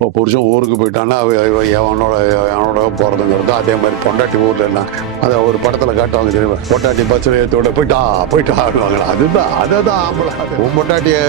இப்போ புருஷன் ஊருக்கு போயிட்டான்னா அவனோட அவனோட போகிறதுங்கிறது அதே மாதிரி பொண்டாட்டி ஊரில் எல்லாம் அதை ஒரு படத்தில் காட்டுவாங்க தெரியுமா? பொண்டாட்டி பஸ்ஸில் ஏற்றோட போயிட்டா போயிட்டா ஆடுவாங்களா அதுதான் அதை தான் ஆம்பளை. உன் பொண்டாட்டியை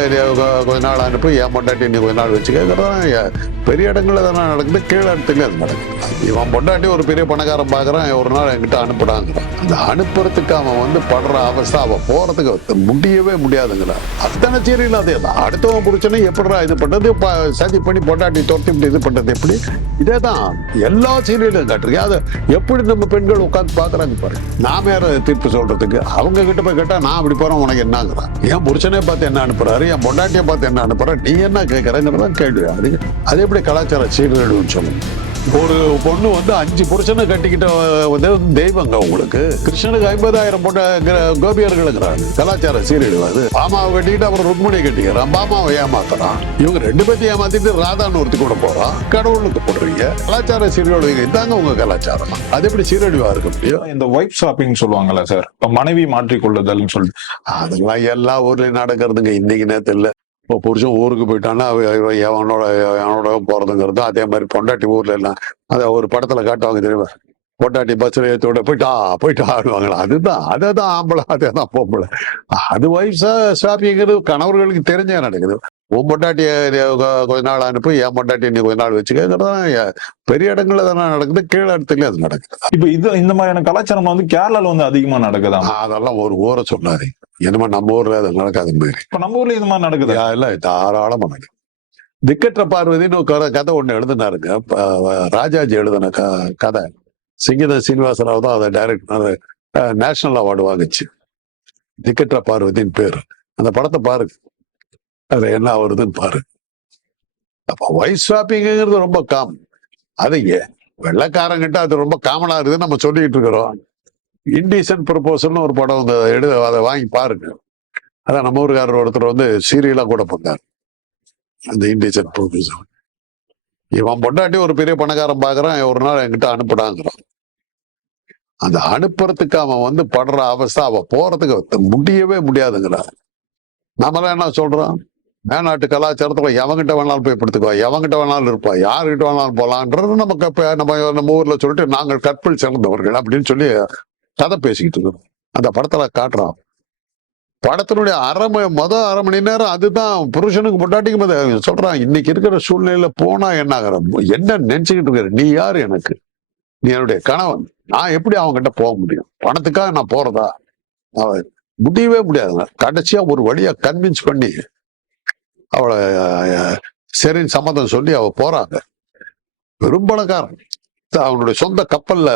கொஞ்ச நாள் அனுப்பி என் பொண்டாட்டி நீ கொஞ்ச நாள் வச்சுக்கிறதான் பெரிய இடங்கள்ல தானே நடக்குது கீழே இடத்துலயும் அது நடக்குது. இவன் பொண்டாட்டி ஒரு பெரிய பணக்காரன் பார்க்குறான் ஒரு நாள் என்கிட்ட அனுப்புடாங்கிறான் அந்த அனுப்புறதுக்கு அவன் வந்து படுற அவஸ்தை அவன் போகிறதுக்கு முடியவே முடியாதுங்கிறான். அத்தனை சீரியல் அதே தான். அடுத்தவன் புடிச்சனே எப்படா இது பண்ணுறது சதி பண்ணி பொண்டாட்டி துரத்தி இப்படி இது பண்ணுறது எப்படி? இதே தான் எல்லா சீரியலும் காட்டுறீங்க அதை எப்படி நம்ம பெண்கள் உட்காந்து பார்க்குறாங்க பாரு நாம யார தீர்ப்பு சொல்கிறதுக்கு அவங்க கிட்ட போய் கேட்டால் நான் அப்படி போகிறேன் உனக்கு என்னங்கிறான் என் புருஷனே பார்த்து என்ன அனுப்புறாரு? என் பொண்டாட்டியை பார்த்து என்ன அனுப்புகிறேன் நீ என்ன கேட்குறேங்கிறதான் கேள்வி. அது அது எப்படி கலாச்சார சீர்கேடுன்னு சொல்லணும் ஒரு பொண்ணு வந்து அஞ்சு புருஷனை கட்டிக்கிட்ட வந்து தெய்வங்க உங்களுக்கு. கிருஷ்ணனுக்கு ஐம்பதாயிரம் போட்ட கோபியர்களுங்கிறாங்க கலாச்சார சீரழிவு அது. பாமாவை கட்டிக்கிட்டு அப்புறம் ருக்மணியை கட்டிக்கிறான். பாமாவை ஏமாத்துறான். இவங்க ரெண்டு பேர்த்தையும் ஏமாத்திட்டு ராதான்னு ஒருத்தி கூட போறான். கடவுளுக்கு போடுறீங்க. கலாச்சார சீரழிவு இதாங்க உங்க கலாச்சாரம். அது எப்படி சீரழிவா இருக்க முடியும்? இந்த ஒய்ஃப் ஷாப்பிங் சொல்லுவாங்கல்ல சார் இப்ப மனைவி மாற்றிக்கொள்ளுதல்னு சொல்லிட்டு. அதெல்லாம் எல்லா ஊர்லயும் நடக்கிறதுங்க. இன்னைக்கு நேரத்தில் இப்போ புருஷன் ஊருக்கு போயிட்டான்னா அவனோட அவ எவனோட எவனோட போறதுங்கிறது அதே மாதிரி பொண்டாட்டி ஊர்ல எல்லாம் அதை ஒரு படத்துல காட்டுவாங்க தெரியுமா? பொண்டாட்டி பஸ்ல விட போயிட்டா போயிட்டா ஆடுவாங்களா? அதுதான் அதை தான் ஆம்பளை அதே தான் பொம்பளை. அது வயசா ஷாப்பிங்கிறது கணவர்களுக்கு தெரிஞ்சே நடக்குது. உன் பொண்டாட்டிய கொஞ்ச நாள் அனுப்பி என் பொண்டாட்டி நீ கொஞ்ச நாள் வச்சுக்கிறதான் பெரிய இடங்கள்ல தானே நடக்குது கீழே இடத்துலயும் அது நடக்குது. இப்ப இது இந்த மாதிரியான கலாச்சாரம் வந்து கேரளால வந்து அதிகமா நடக்குதா? அதெல்லாம் ஒரு ஊரை சொல்லாதீங்க. என்னமா நம்ம ஊர்ல அது நடக்காத மாதிரி. இப்ப நம்ம ஊர்ல இந்த மாதிரி நடக்குதா? இல்ல தாராளமா நடக்கும். திக்கற்ற பார்வதின்னு ஒரு கதை- ஒண்ணு எழுதினாருங்க. ராஜாஜி எழுதின க கதை. சிங்கித சீனிவாசராவ் தான் அதை டைரக்ட் நேஷனல் அவார்டு வாங்குச்சு. திக்கற்ற பார்வதின்னு பேரு. அந்த படத்தை பாருங்க. அதுல என்ன வருதுன்னு பாரு. அப்ப ஒய்ஃப் ஷாப்பிங்கிறது ரொம்ப காம் அதைங்க வெள்ளக்காரங்கிட்ட அது ரொம்ப காமனா இருக்குது நம்ம சொல்லிட்டு இருக்கிறோம். இன்டீசன்ட் ப்ரொபோசல்னு ஒரு படம் வந்து எடு அதை வாங்கி பாருங்க. அதான் நம்ம ஊருக்காரர் ஒருத்தர் வந்து சீரியலா கூட பண்ணார். அந்த இண்டிசன் ப்ரொபோசல் இவன் பொண்டாட்டி ஒரு பெரிய பணக்காரன் பாக்குறான். ஒரு நாள் என்கிட்ட அனுப்புடாங்கிறான். அந்த அனுப்புறதுக்கு அவன் வந்து படுற அவஸ்தை அவன் போறதுக்கு முடியவே முடியாதுங்கிறான். நம்மளாம் என்ன சொல்றான் மேநாட்டு கலாச்சாரத்தில் எவங்கிட்ட வேணாலும் போய் படுத்துக்கோ எவங்கிட்ட வேணாலும் இருப்பா யாருக்கிட்ட வேணாலும் போலான்றது நமக்கு இப்போ நம்ம நம்ம ஊரில் சொல்லிட்டு நாங்கள் கற்பில் சிறந்தவர்கள் அப்படின்னு சொல்லி கதை பேசிக்கிட்டு இருக்கோம். அந்த படத்தில் காட்டுறான். படத்தினுடைய அரை மணி மொதல் அரை மணி நேரம் அதுதான் புருஷனுக்கு பொண்டாட்டிக்கு மொத அவன் சொல்றான் இன்னைக்கு இருக்கிற சூழ்நிலையில போனா என்ன ஆகிற என்ன நினைச்சுக்கிட்டு இருக்கிற நீ யாரு எனக்கு? நீ என்னுடைய கணவன். நான் எப்படி அவங்ககிட்ட போக முடியும்? பணத்துக்காக நான் போறதா? முடியவே முடியாதுங்க கடைசியா ஒரு வழியா கன்வின்ஸ் பண்ணி அவளை சரின்னு சம்மதம் சொல்லி அவ போறாங்க. பெரும் பணக்காரன் அவனுடைய சொந்த கப்பல்ல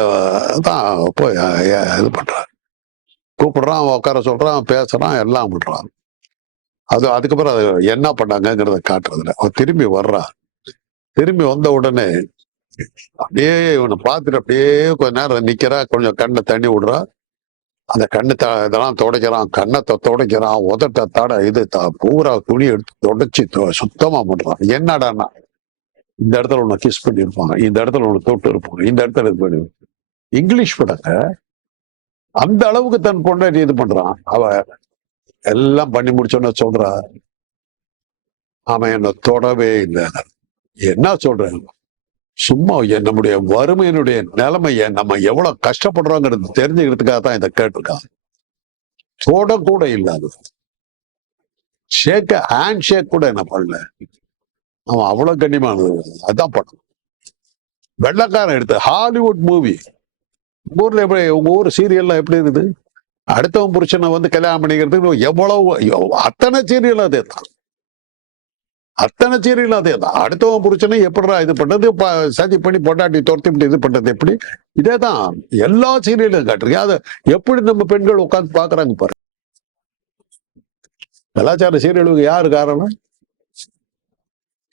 தான் போய் இது பண்றான். கூப்பிடுறான் அவன் உட்கார சொல்றான் பேசுறான் எல்லாம் பண்றான் அது அதுக்கப்புறம் அது என்ன பண்ணாங்கங்கிறத காட்டுறதுல அவன் திரும்பி வர்றா. திரும்பி வந்த உடனே அப்படியே இவனை பார்த்துட்டு அப்படியே கொஞ்ச நேரம் நிக்கிறா கொஞ்சம் கண்ணை தண்ணி விடுறா. அந்த கண்ணு த இதெல்லாம் துடைக்கிறான். கண்ணத்தை துடைக்கிறான். உதட்ட தட இது த பூரா துணி எடுத்து தொடச்சி தொ- சுத்தமா பண்றான். என்னடான்னா இந்த இடத்துல உன்னை கிஸ் பண்ணியிருப்பாங்க. இந்த இடத்துல உன்னை தொட்டு இருப்பாங்க. இந்த இடத்துல இது பண்ணி இங்கிலீஷ் படங்க அந்த அளவுக்கு தன் பொண்டாட்டி இது பண்றான். அவ எல்லாம் பண்ணி முடிச்சோன்னு சொல்றா. அவன் என்னை தொடவே இல்லை. என்ன சொல்றேன்? சும்மா என் நம்முடைய வறுமையினுடைய நிலைமையை நம்ம எவ்வளவு கஷ்டப்படுறோங்கிறது தெரிஞ்சுக்கிறதுக்காக தான் இதை கேட்டிருக்காங்க. தொட கூட இல்லாது. ஷேக்க ஹேண்ட் ஷேக் கூட என்ன பண்ணல. அவன் அவ்வளவு கண்ணியமானது. அதான் படம். வெள்ளக்காரன் எடுத்த ஹாலிவுட் மூவி உங்க ஊர்ல எப்படி உங்க ஊர் சீரியல்லாம் எப்படி இருக்குது? அடுத்தவன் புருஷனை வந்து கல்யாணம் பண்ணிக்கிறதுக்கு எவ்வளவு அத்தனை சீரியல் அதே தான். அத்தனை சீரியல் அதே தான். அடுத்தவன் புருஷனை எப்படிடா இது பண்ணது சதி பண்ணி பொண்டாட்டி துரத்திட்டு இது பண்றது எப்படி? இதே தான். எல்லா சீரியலும் காட்டுறீங்க அதை எப்படி நம்ம பெண்கள் உட்காந்து பாக்குறாங்க பாரு. கலாச்சார சீரியலுக்கு யாரு காரணம்?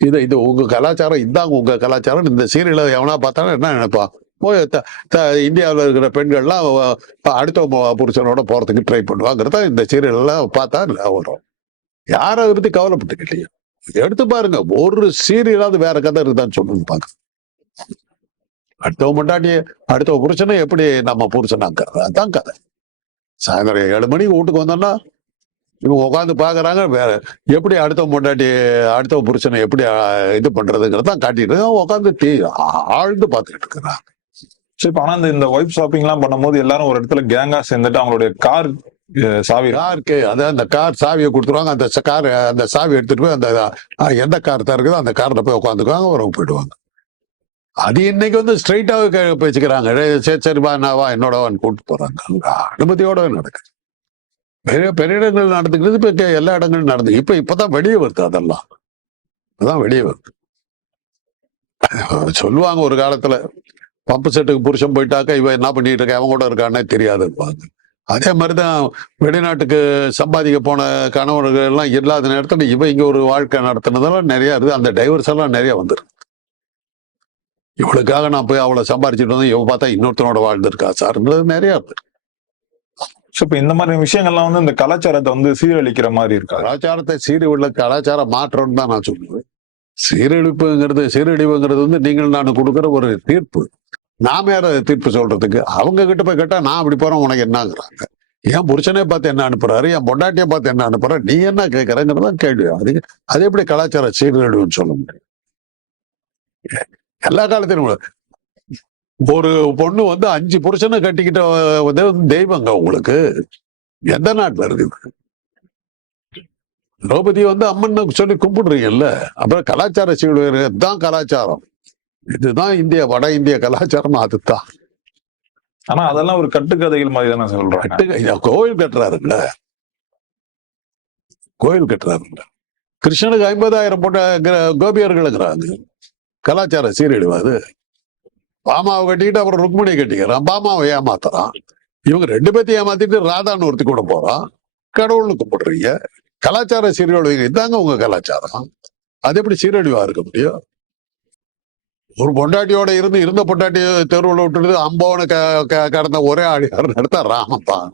இது இது உங்க கலாச்சாரம் இதாங்க உங்க கலாச்சாரம். இந்த சீரியலை எவனா பார்த்தாலும் என்ன நினைப்பான் போய் த- த- இருக்கிற பெண்கள்லாம் அடுத்த புருஷனோட போறதுக்கு ட்ரை பண்ணுவாங்கிறத இந்த சீரியல்லாம் பார்த்தா இல்ல வரும். யாரை அதை பத்தி எடுத்து பாருங்க. ஒரு சீரியலாவது வேற கதை இருக்குதான்னு சொல்லுங்க பாருங்க. அடுத்தவ முண்டாட்டி அடுத்த புருஷனை எப்படி நம்ம புருஷனாங்கிறது அதான் கதை. சாயந்தரம் ஏழு மணிக்கு வீட்டுக்கு வந்தோம்னா இவங்க உட்காந்து பாக்குறாங்க வேற எப்படி அடுத்த பொண்டாட்டி அடுத்த புருஷனை எப்படி இது பண்றதுங்கிறதான் காட்டிட்டு உட்காந்து டீ ஆழ்ந்து பார்த்துக்கிட்டு இருக்கிறாங்க. சரி இப்போ ஆனா இந்த- இந்த ஒய்ஃப் ஷாப்பிங் எல்லாம் பண்ணும்போது எல்லாரும் ஒரு இடத்துல கேங்கா சேர்ந்துட்டு அவங்களுடைய கார் சாவி காருக்கு அதான் அந்த கார் சாவியை கொடுத்துருவாங்க. அந்த கார் அந்த சாவி எடுத்துட்டு போய் அந்த எந்த கார் தான் இருக்குதோ அந்த காரில் போய் உட்காந்துக்குவாங்க வரவு போயிடுவாங்க அது இன்னைக்கு வந்து ஸ்ட்ரைட்டாக பேச்சுக்கிறாங்க "டேய், சரி சரிப்பா என்னவா வா கூப்பிட்டு போறாங்க. அனுமதியோட நடக்குது. பெரிய பெரிய இடங்கள் நடந்துக்கிறது இப்போ எல்லா இடங்களும் நடந்து இப்போ இப்போதான் வெளியே வருது அதெல்லாம். அதான் வெளியே வருது. சொல்லுவாங்க ஒரு காலத்துல பம்பு செட்டுக்கு புருஷன் போயிட்டாக்கா இவன் என்ன பண்ணிட்டு இருக்க அவன் கூட இருக்கானே தெரியாதுப்பாங்க அதே மாதிரிதான் வெளிநாட்டுக்கு சம்பாதிக்க போன கணவர்கள் எல்லாம் இல்லாத நேரத்துல இவ இங்க ஒரு வாழ்க்கை நடத்தினதெல்லாம் நிறைய இருக்கு அந்த டைவர்ஸ் எல்லாம் நிறைய வந்துருக்கு இவளுக்காக நான் போய் அவளை சம்பாரிச்சிட்டு வந்து இவ பார்த்தா இன்னொருத்தனோட வாழ்ந்திருக்கா சார்ன்றது நிறைய இருக்கு. சோ இப்ப இந்த மாதிரி விஷயங்கள்லாம் வந்து இந்த கலாச்சாரத்தை வந்து சீரழிக்கிற மாதிரி இருக்காது கலாச்சாரத்தை சீரி உள்ள கலாச்சார மாற்றம்னு தான் நான் சொல்லுவேன். சீரழிப்புங்கிறது சீரழிவுங்கிறது வந்து நீங்கள் நான் கொடுக்குற ஒரு தீர்ப்பு. நாம யார தீர்ப்பு சொல்றதுக்கு? அவங்க கிட்ட போய் கேட்டா நான் அப்படி போறேன் உனக்கு என்னங்கிறாங்க என் புருஷனே பார்த்து என்ன அனுப்புறாரு? என் பொண்டாட்டியை பார்த்து என்ன அனுப்புற நீ என்ன கேட்கறங்கிறதான் கேள்வி. அது அது எப்படி கலாச்சார சீர்கேடுன்னு சொல்ல முடியும்? எல்லா காலத்திலும் ஒரு பொண்ணு வந்து அஞ்சு புருஷனை கட்டிக்கிட்ட வந்து தெய்வங்க உங்களுக்கு. எந்த நாட்டுல இருக்குது திரௌபதி வந்து அம்மன் சொல்லி கும்பிடுறீங்கல்ல? அப்புறம் கலாச்சார சீடு தான் கலாச்சாரம். இதுதான் இந்திய வட இந்திய கலாச்சாரம் அதுதான். ஆனா அதெல்லாம் ஒரு கட்டுக்கதைகள் மாதிரி தானே இத கோயில் கட்டுறாருல்ல கோயில் கட்டுறாருல்ல கிருஷ்ணனுக்கு ஐம்பதாயிரம் போட்ட கோபியர்களுங்கிறாங்க. கலாச்சார சீரழிவு அது பாமாவை கட்டிக்கிட்டு அப்புறம் ருக்மிணி கட்டிக்கிறான். பாமாவை ஏமாத்துறான். இவங்க ரெண்டு பேத்தையும் ஏமாத்திட்டு ராதான்னு ஒருத்தி கூட போறான். கடவுள்னு கும்பிடுறீங்க. கலாச்சார சீரழிவு இதாங்க உங்க கலாச்சாரம். அது எப்படி சீரழிவா இருக்க முடியும்? ஒரு பொண்டாட்டியோட இருந்து இருந்த பொண்டாட்டி தெருவில் விட்டுட்டு அம்பவனை கடந்த ஒரே ஆடியார் நடத்த எடுத்தா ராமன் தான்.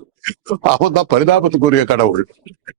அவன் தான் பரிதாபத்துக்குரிய கடவுள்.